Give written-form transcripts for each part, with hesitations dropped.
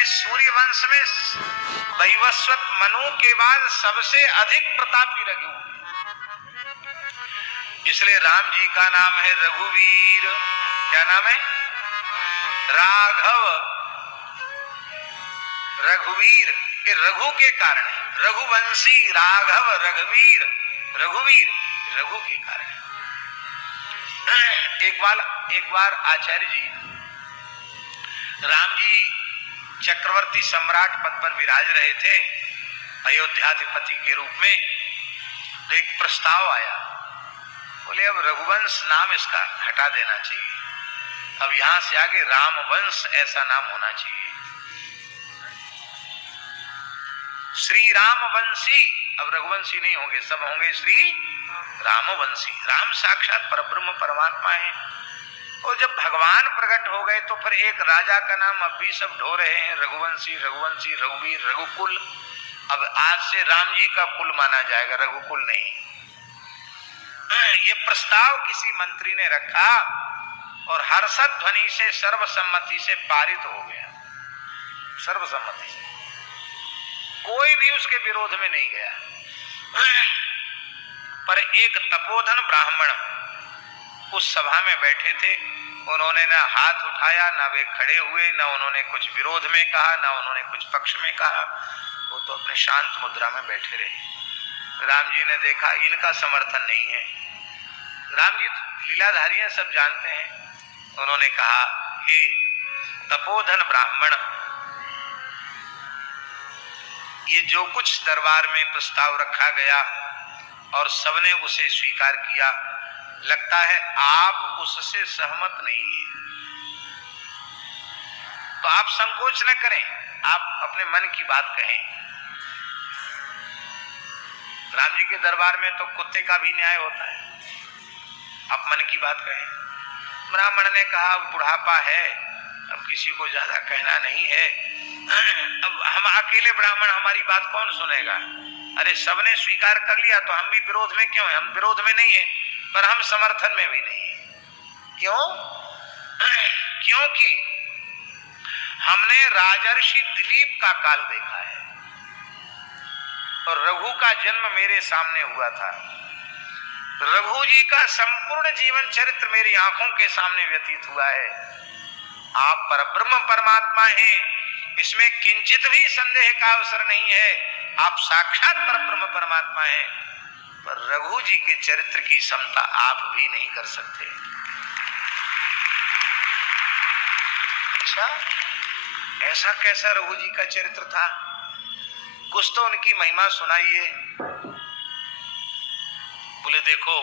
इस सूर्य वंश में वैवस्वत मनु के बाद सबसे अधिक प्रतापी रघु, इसलिए राम जी का नाम है रघुवीर। क्या नाम है? राघव, रघुवीर। ये रघु के कारण है, रघुवंशी, राघव, रघुवीर, रघुवीर रघु के कारण। एक बार आचार्य जी, राम जी चक्रवर्ती सम्राट पद पर विराज रहे थे अयोध्याधिपति के रूप में, तो एक प्रस्ताव आया, बोले अब रघुवंश नाम इसका हटा देना चाहिए, अब यहां से आगे रामवंश ऐसा नाम होना चाहिए। श्री रामवंशी, अब रघुवंशी नहीं होंगे, सब होंगे श्री रामवंशी। राम साक्षात परब्रह्म परमात्मा है, और जब भगवान प्रकट हो गए तो फिर एक राजा का नाम अब भी सब ढो रहे हैं, रघुवंशी, रघुवंशी, रघुवीर, रघुकुल। अब आज से राम जी का कुल माना जाएगा, रघुकुल नहीं। ये प्रस्ताव किसी मंत्री ने रखा और हर्षद ध्वनि से सर्वसम्मति से पारित हो गया, सर्वसम्मति से, कोई भी उसके विरोध में नहीं गया। पर एक तपोधन ब्राह्मण उस सभा में बैठे थे, उन्होंने ना हाथ उठाया, ना वे खड़े हुए, ना उन्होंने कुछ विरोध में कहा, ना उन्होंने कुछ पक्ष में कहा, वो तो अपने शांत मुद्रा में बैठे रहे। राम जी ने देखा इनका समर्थन नहीं है, राम जी लीलाधारी हैं, सब जानते हैं। उन्होंने कहा, हे तपोधन ब्राह्मण, ये जो कुछ दरबार में प्रस्ताव रखा गया और सबने उसे स्वीकार किया, लगता है आप उससे सहमत नहीं हैं, तो आप संकोच न करें, आप अपने मन की बात कहें। राम जी के दरबार में तो कुत्ते का भी न्याय होता है, आप मन की बात कहें। ब्राह्मण ने कहा, बुढ़ापा है, अब किसी को ज्यादा कहना नहीं है, अब हम अकेले ब्राह्मण, हमारी बात कौन सुनेगा? अरे सबने स्वीकार कर लिया तो हम भी विरोध में क्यों हैं? हम विरोध में नहीं है, पर हम समर्थन में भी नहीं है। क्यों? क्योंकि हमने राजर्षि दिलीप का काल देखा है और रघु का जन्म मेरे सामने हुआ था। रघु जी का संपूर्ण जीवन चरित्र मेरी आंखों के सामने व्यतीत हुआ है। आप परब्रह्म परमात्मा हैं, इसमें किंचित भी संदेह का अवसर नहीं है, आप साक्षात परब्रह्म परमात्मा हैं, पर रघु जी के चरित्र की समता आप भी नहीं कर सकते। अच्छा, ऐसा कैसा रघु जी का चरित्र था? कुछ तो उनकी महिमा सुनाइए। बोले देखो,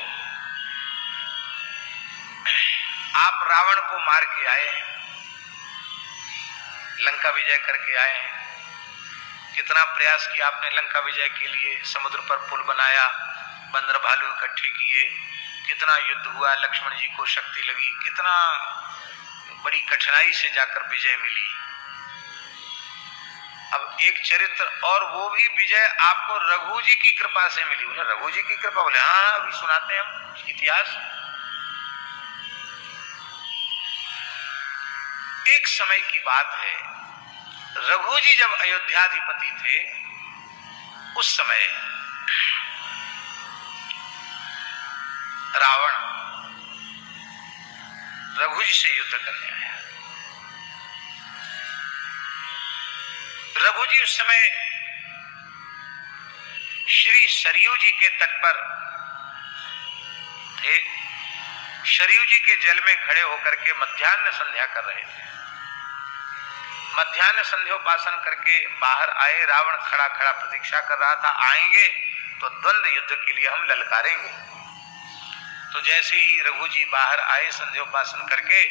आप रावण को मार के आए हैं, लंका विजय करके आए हैं, कितना प्रयास किया आपने लंका विजय के लिए, समुद्र पर पुल बनाया, बंदर भालू इकट्ठे किए, कितना युद्ध हुआ, लक्ष्मण जी को शक्ति लगी, कितना बड़ी कठिनाई से जाकर विजय मिली। अब एक चरित्र, और वो भी विजय आपको रघु जी की कृपा से मिली। बोले रघु जी की कृपा? बोले हाँ, अभी सुनाते हैं हम इतिहास। एक समय की बात है, रघु जी जब अयोध्याधिपति थे, उस समय रावण रघु जी से युद्ध करने आया। रघु जी उस समय श्री सरयू जी के तट पर थे, सरयू जी के जल में खड़े होकर के मध्याह्न संध्या कर रहे थे। मध्याह्न संध्योपासन करके बाहर आए, रावण खड़ा खड़ा प्रतीक्षा कर रहा था, आएंगे तो द्वंद्व युद्ध के लिए हम ललकारेंगे। तो जैसे ही रघु जी बाहर आए संध्योपासन करके,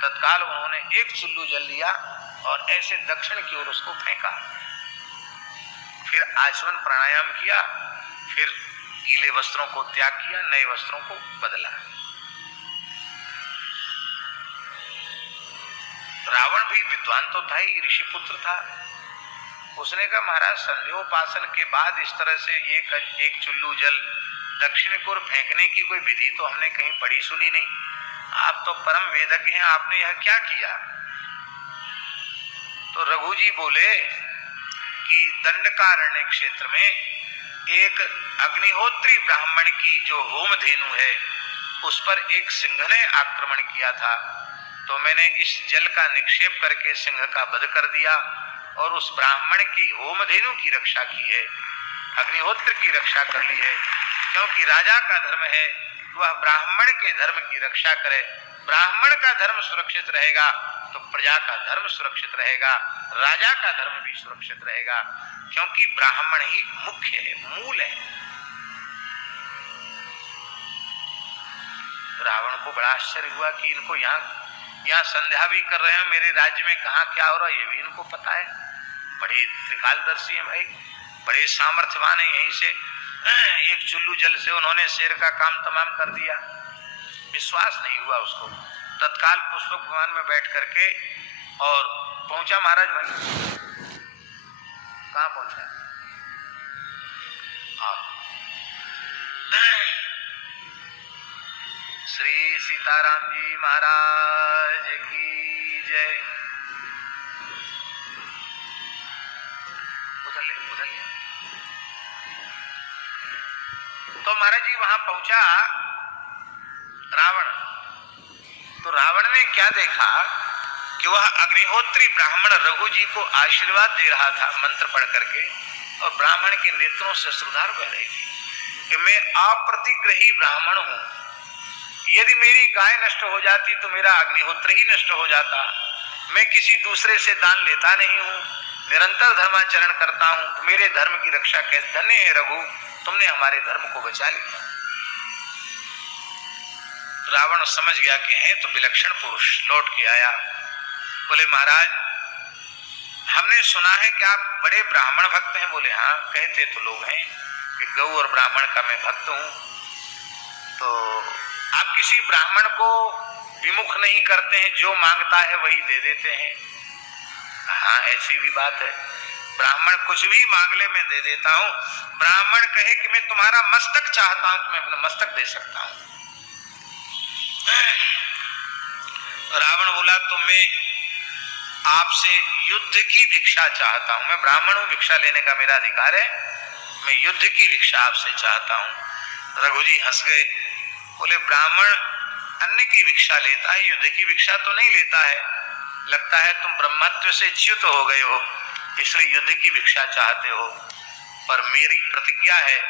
तत्काल उन्होंने एक चुल्लू जल लिया और ऐसे दक्षिण की ओर उसको फेंका, फिर आचमन प्राणायाम किया, फिर गीले वस्त्रों को त्याग किया, नए वस्त्रों को बदला। रावण भी विद्वान तो था ही, ऋषि पुत्र था। उसने कहा महाराज, संध्योपासन के बाद इस तरह से एक चुल्लू जल दक्षिण की ओर फेंकने की कोई विधि तो हमने कहीं पढ़ी सुनी नहीं। आप तो परम वेदज्ञ हैं, आपने यह क्या किया? तो रघु जी बोले कि दंडकारण्य क्षेत्र में एक अग्निहोत्री ब्राह्मण की जो होम धेनु है उस पर एक सिंह ने आक्रमण किया था, तो मैंने इस जल का निक्षेप करके सिंह का वध कर दिया और उस ब्राह्मण की होम धेनु की रक्षा की है, अग्निहोत्र की रक्षा कर ली है। क्योंकि राजा का धर्म है वह ब्राह्मण के धर्म की रक्षा करे, ब्राह्मण का धर्म सुरक्षित रहेगा तो प्रजा का धर्म सुरक्षित रहेगा, राजा का धर्म भी सुरक्षित रहेगा, क्योंकि ब्राह्मण ही मुख्य है, मूल है। रावण को बड़ा आश्चर्य हुआ कि इनको यहाँ संध्या भी कर रहे हैं, मेरे राज्य में कहाँ क्या हो रहा है ये भी इनको पता है। बड़े त्रिकालदर्शी हैं भाई, बड़े सामर्थ्यवान है। यहीं से एक चुल्लू जल से उन्होंने शेर का काम तमाम कर दिया। विश्वास नहीं हुआ उसको, तत्काल पुष्पक विमान में बैठ करके और पहुंचा महाराज वहीं। कहाँ पहुंचा? श्री सीताराम जी महाराज की जय। उधर ले। तो महाराज जी वहां पहुंचा रावण, तो रावण ने क्या देखा कि वह अग्निहोत्री ब्राह्मण रघु जी को आशीर्वाद दे रहा था मंत्र पढ़ करके, और ब्राह्मण के नेत्रों से श्रुधार बह रही थी कि मैं अप्रतिग्रही ब्राह्मण हूं, यदि मेरी गाय नष्ट हो जाती तो मेरा अग्निहोत्र ही नष्ट हो जाता। मैं किसी दूसरे से दान लेता नहीं हूं, निरंतर धर्माचरण करता हूं, तो मेरे धर्म की रक्षा कैसे। धन्य है रघु, तुमने हमारे धर्म को बचा लिया। रावण समझ गया कि हैं तो विलक्षण पुरुष, लौट के आया। बोले महाराज हमने सुना है कि आप बड़े ब्राह्मण भक्त हैं। बोले हाँ, कहते तो लोग हैं कि गौ और ब्राह्मण का मैं भक्त हूं। तो आप किसी ब्राह्मण को विमुख नहीं करते हैं, जो मांगता है वही दे देते हैं। हाँ ऐसी भी बात है, ब्राह्मण कुछ भी मांग ले मैं दे देता हूं। ब्राह्मण कहे कि मैं तुम्हारा मस्तक चाहता हूं तो मैं अपना मस्तक दे सकता हूं। रावण बोला तो मैं आपसे युद्ध की भिक्षा चाहता हूं, मैं ब्राह्मण हूं, भिक्षा लेने का मेरा अधिकार है, मैं युद्ध की भिक्षा आपसे चाहता हूं। रघु जी हंस गए, बोले ब्राह्मण अन्न की भिक्षा लेता है, युद्ध की भिक्षा तो नहीं लेता है। लगता है तुम ब्रह्मत्व से च्युत हो गए हो, इसलिए युद्ध की भिक्षा चाहते हो। पर मेरी प्रतिज्ञा है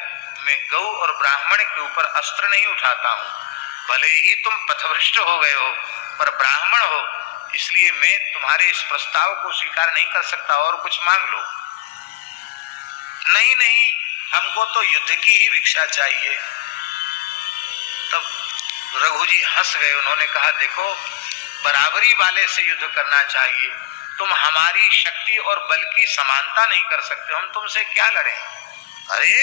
मैं गौ और ब्राह्मण के ऊपर अस्त्र नहीं उठाता हूं। भले ही तुम पथभ्रष्ट हो गए हो पर ब्राह्मण हो, इसलिए मैं तुम्हारे इस प्रस्ताव को स्वीकार नहीं कर सकता, और कुछ मांग लो। नहीं नहीं, हमको तो युद्ध की ही भिक्षा चाहिए। तब रघु जी हंस गए, उन्होंने कहा देखो बराबरी वाले से युद्ध करना चाहिए, तुम हमारी शक्ति और बल की समानता नहीं कर सकते, हम तुमसे क्या लड़ें। अरे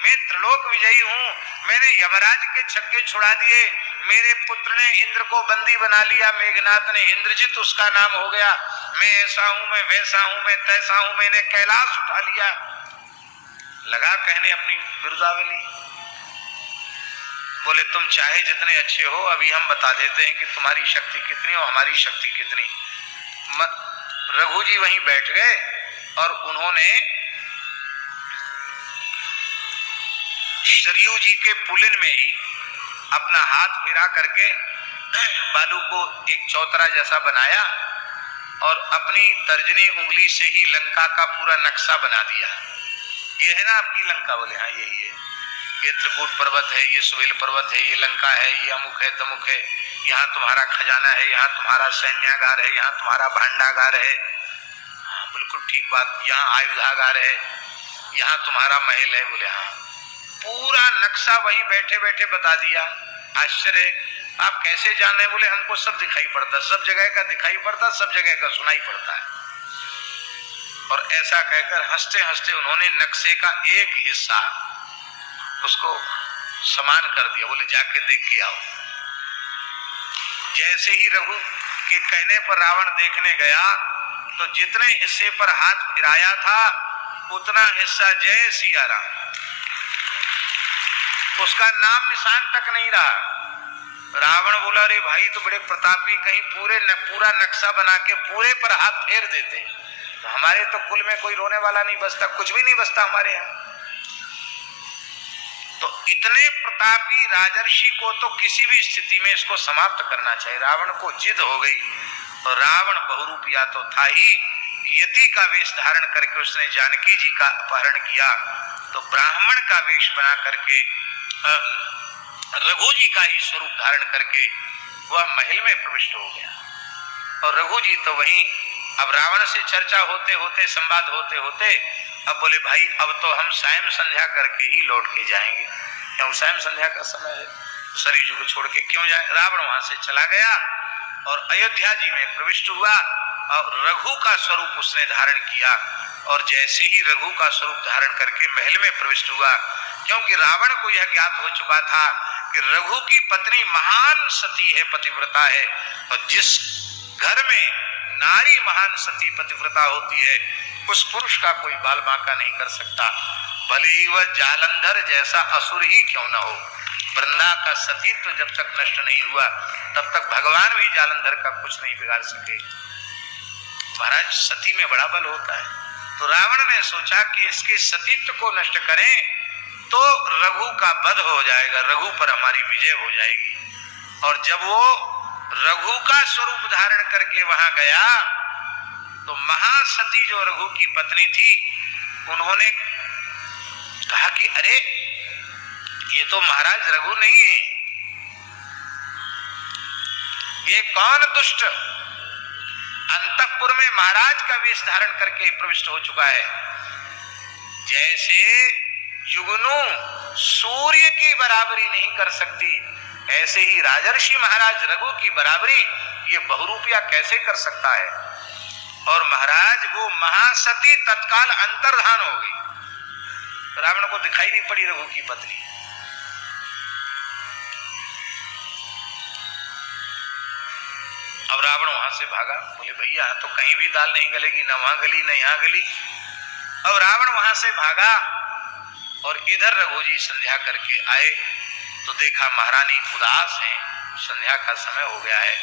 मैं त्रिलोक विजयी हूं, मैंने यमराज के छक्के छुड़ा दिए, मेरे पुत्र ने इंद्र को बंदी बना लिया, मेघनाथ ने इंद्रजित उसका नाम हो गया, मैं ऐसा हूं, मैं वैसा हूं, मैं तैसा हूं, मैंने कैलाश उठा लिया। लगा कहने अपनी बिरुदावली। बोले तुम चाहे जितने अच्छे हो, अभी हम बता देते हैं कि तुम्हारी शक्ति कितनी और हमारी शक्ति कितनी। रघु जी वहीं बैठ गए और उन्होंने सरयू जी के पुलिन में ही अपना हाथ फिरा करके बालू को एक चौतरा जैसा बनाया और अपनी तर्जनी उंगली से ही लंका का पूरा नक्शा बना दिया। ये है ना आपकी लंका? बोले हाँ यही है, ये त्रिकूट पर्वत है, ये सुवेल पर्वत है, ये लंका है, ये अमुक है तमुक है, यहाँ तुम्हारा खजाना है, यहाँ तुम्हारा सैन्यागार है, यहाँ तुम्हारा भांडागार है। हाँ बिल्कुल ठीक बात, यहाँ आयुधागार है, यहाँ तुम्हारा महल है। बोले हाँ, पूरा नक्शा वहीं बैठे बैठे बता दिया। आश्चर्य, आप कैसे जाने? बोले हमको सब दिखाई पड़ता, सब जगह का दिखाई पड़ता, सब जगह का सुनाई पड़ता है। और ऐसा कहकर हंसते हंसते उन्होंने नक्शे का एक हिस्सा उसको समान कर दिया। बोले जाके देख के आओ। जैसे ही रघु के कहने पर रावण देखने गया तो जितने हिस्से पर हाथ फिराया था उतना हिस्सा जय सिया राम, उसका नाम निशान तक नहीं रहा। रावण बोला अरे भाई तो बड़े प्रतापी, कहीं पूरा नक्शा बना के पूरे पर हाथ फेर देते। तो हमारे तो कुल में कोई रोने वाला नहीं बचता, कुछ भी नहीं बचता हमारे यहाँ। तो इतने प्रतापी राजर्षि को तो किसी भी स्थिति में इसको समाप्त करना चाहिए। रावण को जिद हो गई, तो रावण बहुरूपिया तो था ही, यति का वेश धारण करके उसने जानकी जी का अपहरण किया। तो ब्राह्मण का वेश बना करके रघु जी का ही स्वरूप धारण करके वह महल में प्रविष्ट हो गया। और रघु जी तो वहीं, अब रावण से चर्चा होते होते, संवाद होते होते, अब बोले भाई अब तो हम सायं संध्या करके ही लौट के जाएंगे, क्यों सायं संध्या का समय है, सरयू को छोड़ के क्यों जाए। रावण वहां से चला गया और अयोध्या जी में प्रविष्ट हुआ और रघु का स्वरूप उसने धारण किया। और जैसे ही रघु का स्वरूप धारण करके महल में प्रविष्ट हुआ, क्योंकि रावण को यह ज्ञात हो चुका था कि रघु की पत्नी महान सती है, पतिव्रता है, और जिस घर में नारी महान सती पतिव्रता होती है उस पुरुष का कोई बाल बांका नहीं कर सकता, भले ही वह जालंधर जैसा असुर ही क्यों न हो। वृंदा का सतीत्व जब तक नष्ट नहीं हुआ तब तक भगवान भी जालंधर का कुछ नहीं बिगाड़ सके। महाराज सती में बड़ा बल होता है। तो रावण ने सोचा कि इसके सतीत्व को नष्ट करें तो रघु का वध हो जाएगा, रघु पर हमारी विजय हो जाएगी। और जब वो रघु का स्वरूप धारण करके वहां गया तो महासती जो रघु की पत्नी थी, उन्होंने कहा कि अरे ये तो महाराज रघु नहीं है, ये कौन दुष्ट अंतःपुर में महाराज का वेश धारण करके प्रविष्ट हो चुका है। जैसे जुगनू सूर्य की बराबरी नहीं कर सकती, ऐसे ही राजर्षि महाराज रघु की बराबरी ये बहुरूपिया कैसे कर सकता है। और महाराज वो महासती तत्काल अंतर्धान हो गई, रावण को दिखाई नहीं पड़ी रघु की पत्नी। अब रावण वहां से भागा, बोले भैया तो कहीं भी दाल नहीं गलेगी, न वहां गली न यहां गली। अब रावण वहां से भागा और इधर रघु जी संध्या करके आए तो देखा महारानी उदास हैं, संध्या का समय हो गया है।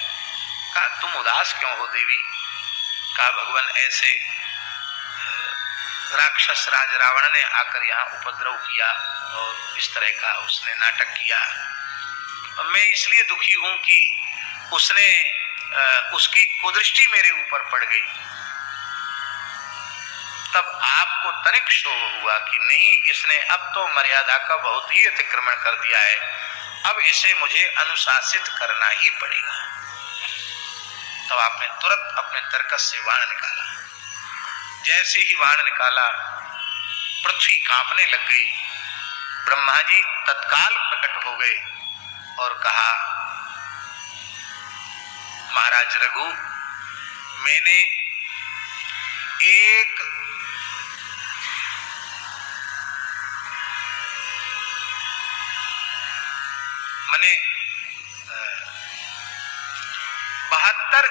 कहा तुम उदास क्यों हो देवी। कहा भगवान ऐसे राक्षस राज रावण ने आकर यहाँ उपद्रव किया और इस तरह का उसने नाटक किया। मैं इसलिए दुखी हूं कि उसने उसकी कुदृष्टि मेरे ऊपर पड़ गई। तब आपको तनिक शोक हुआ कि नहीं, इसने अब तो मर्यादा का बहुत ही अतिक्रमण कर दिया है, अब इसे मुझे अनुशासित करना ही पड़ेगा। तब आपने तुरंत अपने तरकस से बाण निकाला। जैसे ही बाण निकाला पृथ्वी कांपने लग गई। ब्रह्मा जी तत्काल प्रकट हो गए और कहा महाराज रघु, मैंने एक मने 72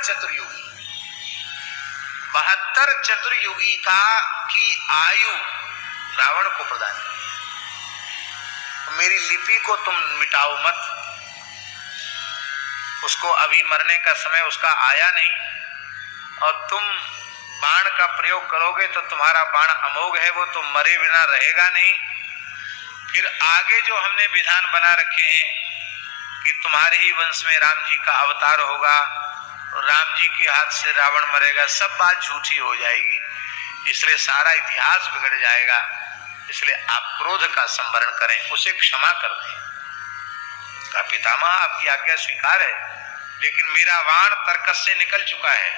चतुर्युगी की आयु रावण को प्रदान की। मेरी लिपि को तुम मिटाओ मत, उसको अभी मरने का समय उसका आया नहीं, और तुम बाण का प्रयोग करोगे तो तुम्हारा बाण अमोघ है, वो तो मरे बिना रहेगा नहीं। फिर आगे जो हमने विधान बना रखे हैं कि तुम्हारे ही वंश में राम जी का अवतार होगा, राम जी के हाथ से रावण मरेगा, सब बात झूठी हो जाएगी, इसलिए सारा इतिहास बिगड़ जाएगा। इसलिए आप क्रोध का संवरण करें, उसे क्षमा कर दें। का पितामह आपकी आज्ञा स्वीकार है, लेकिन मेरा बाण तर्कस से निकल चुका है,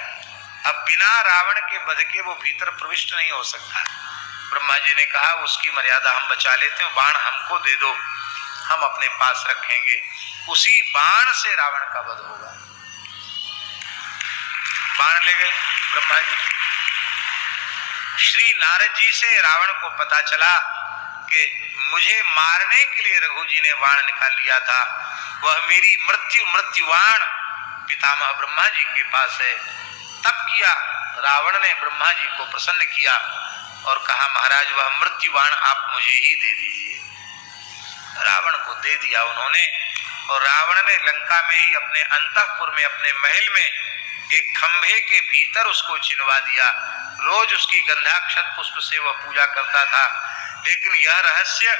अब बिना रावण के वध के वो भीतर प्रविष्ट नहीं हो सकता। ब्रह्मा जी ने कहा उसकी मर्यादा हम बचा लेते हैं, बाण हमको दे दो, हम अपने पास रखेंगे, उसी बाण से रावण का वध होगा। बाण ले गए ब्रह्मा जी। श्री नारद जी से रावण को पता चला कि मुझे मारने के लिए रघु जी ने बाण निकाल लिया था, वह मेरी मृत्युवाण पितामह ब्रह्मा जी के पास है। तब किया रावण ने ब्रह्मा जी को प्रसन्न किया और कहा महाराज वह मृत्युबाण आप मुझे ही दे दीजिए। रावण को दे दिया उन्होंने, और रावण ने लंका में ही अपने अंतःपुर में अपने महल में एक खंभे के भीतर उसको चिनवा दिया। रोज उसकी गंधाक्षत पुष्प से वह पूजा करता था। लेकिन यह रहस्य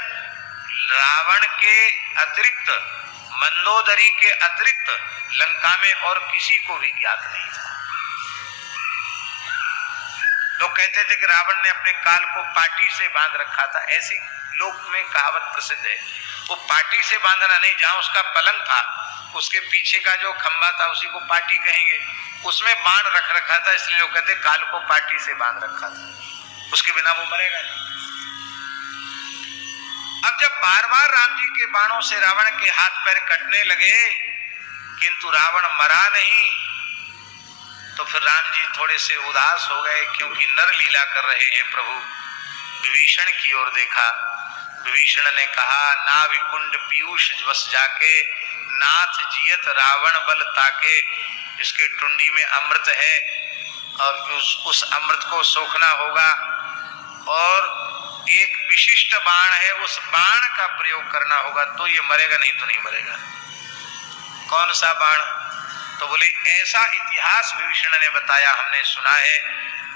रावण के अतिरिक्त, मंदोदरी के अतिरिक्त लंका में और किसी को भी ज्ञात नहीं था। लोग कहते थे कि रावण ने अपने काल को पाटी से बांध रखा था। ऐसी लोक में कहावत प्रसिद्ध है। वो पाटी से बांधना नहीं, जहां उसका पलंग था उसके पीछे का जो खंभा था उसी को पाटी कहेंगे, उसमें बाण रख रखा था, इसलिए लोग कहते काल को पाटी से बांध रखा था। उसके बिना वो मरेगा नहीं। अब जब बार बार राम जी के बाणों से रावण के हाथ पैर कटने लगे किंतु रावण मरा नहीं, तो फिर राम जी थोड़े से उदास हो गए, क्योंकि नर लीला कर रहे हैं प्रभु। विभीषण की ओर देखा। विभीषण ने कहा, नाभिकुंड पीयूष बस जाके, नाथ जियत रावण बल ताके। इसके टुंडी में अमृत है और उस अमृत को सोखना होगा, और एक विशिष्ट बाण है, उस बाण का प्रयोग करना होगा, तो ये मरेगा, नहीं तो नहीं मरेगा। कौन सा बाण? तो बोले ऐसा इतिहास विभीषण ने बताया, हमने सुना है,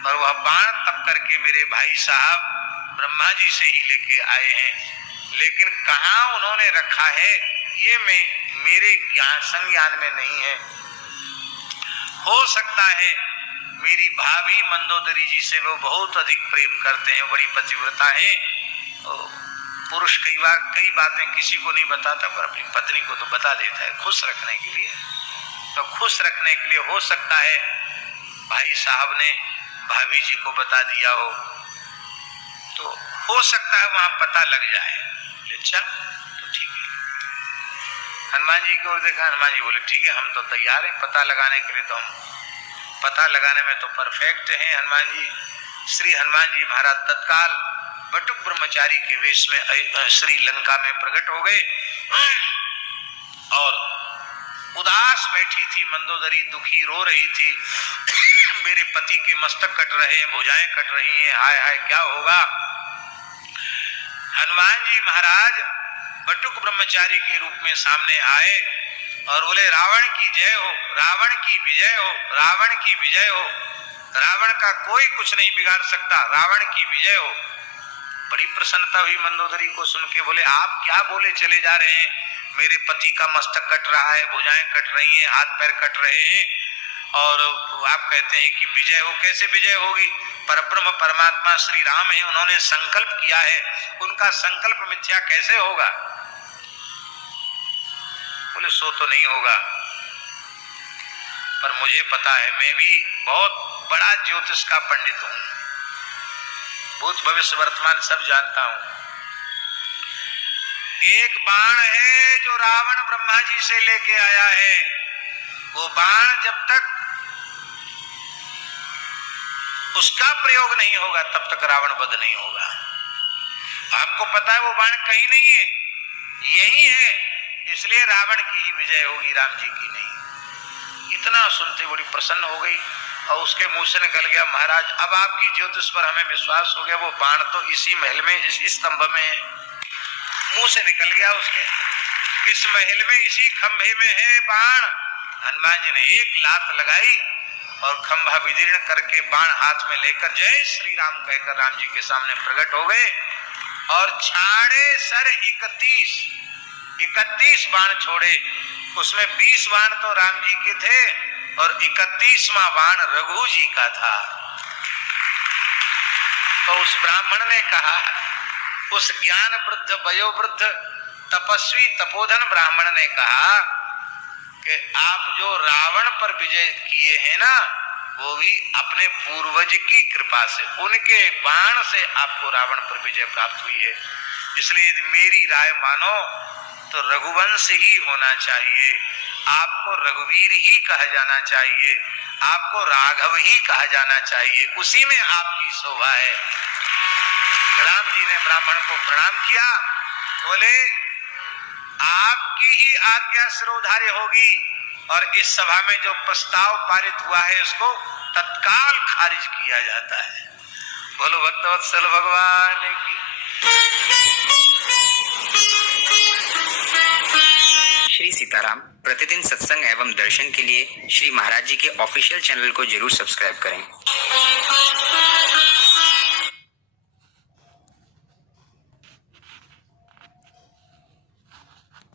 और वह बाण तब करके मेरे भाई साहब ब्रह्मा जी से ही लेके आए हैं, लेकिन कहाँ उन्होंने रखा है ये मेरे ज्ञान संज्ञान में नहीं है। हो सकता है मेरी भाभी मंदोदरी जी से वो बहुत अधिक प्रेम करते हैं, बड़ी पतिव्रता हैं। पुरुष कई बातें किसी को नहीं बताता, पर अपनी पत्नी को तो बता देता है, खुश रखने के लिए। तो खुश रखने के लिए हो सकता है भाई साहब ने भाभी जी को बता दिया हो, तो हो सकता है वहां पता लग जाए। अच्छा, तो ठीक है। हनुमान जी की ओर देखा। हनुमान जी बोले ठीक है, हम तो तैयार हैं पता लगाने के लिए, तो हम पता लगाने में तो परफेक्ट हैं हनुमान जी। श्री हनुमान जी महाराज तत्काल बटुक ब्रह्मचारी के वेश में श्री लंका में प्रकट हो गए, और उदास बैठी थी मंदोदरी, दुखी रो रही थी। मेरे पति के मस्तक कट रहे हैं, भुजाएं कट रही हैं, हाय हाय क्या होगा। हनुमान जी महाराज बटुक ब्रह्मचारी के रूप में सामने आए और बोले, रावण की जय हो, रावण की विजय हो, रावण की विजय हो, रावण का कोई कुछ नहीं बिगाड़ सकता, रावण की विजय हो। बड़ी प्रसन्नता हुई मंदोदरी को सुन के। बोले आप क्या बोले चले जा रहे हैं, मेरे पति का मस्तक कट रहा है, भुजाएं कट रही हैं, हाथ पैर कट रहे हैं, और आप कहते हैं कि विजय हो। कैसे विजय होगी? परब्रह्म परमात्मा श्री राम है, उन्होंने संकल्प किया है, उनका संकल्प मिथ्या कैसे होगा? बोले सो तो नहीं होगा, पर मुझे पता है, मैं भी बहुत बड़ा ज्योतिष का पंडित हूं, भूत भविष्य वर्तमान सब जानता हूं। एक बाण है जो रावण ब्रह्मा जी से लेके आया है, वो बाण जब तक उसका प्रयोग नहीं होगा तब तक रावण वध नहीं होगा। हमको पता है वो बाण कहीं नहीं है, यही है, इसलिए रावण की ही विजय होगी, राम जी की नहीं। इतना सुनते बड़ी प्रसन्न हो गई, और उसके मुंह से निकल गया, महाराज अब आपकी ज्योतिष पर हमें विश्वास हो गया, वो बाण तो इसी महल में, इस स्तंभ में है। मुंह से निकल गया उसके, इस महल में इसी खंभे में है बाण। हनुमान जी ने एक लात लगाई और खंभा विदीर्ण करके बाण हाथ में लेकर जय श्री राम कहकर राम जी के सामने प्रकट हो गए, और छाड़े सर 31 बाण छोड़े। उसमें 20 बाण तो राम जी के थे और 31वां बाण रघु जी का था। तो उस ब्राह्मण ने कहा, उस ज्ञान वृद्ध वयोवृद्ध तपस्वी तपोधन ब्राह्मण ने कहा कि आप जो रावण पर विजय किए हैं ना, वो भी अपने पूर्वज की कृपा से, उनके बाण से आपको रावण पर विजय प्राप्त हुई है। इसलिए यदि मेरी राय मानो तो रघुवंश ही होना चाहिए, आपको रघुवीर ही कहा जाना चाहिए, आपको राघव ही कहा जाना चाहिए, उसी में आपकी शोभा है। राम जी ने ब्राह्मण को प्रणाम किया, बोले आपकी ही आज्ञा सिरोधार्य होगी, और इस सभा में जो प्रस्ताव पारित हुआ है उसको तत्काल खारिज किया जाता है। बोलो भक्तवत्सल भगवान की। श्री सीताराम प्रतिदिन सत्संग एवं दर्शन के लिए श्री महाराज जी के ऑफिशियल चैनल को जरूर सब्सक्राइब करें।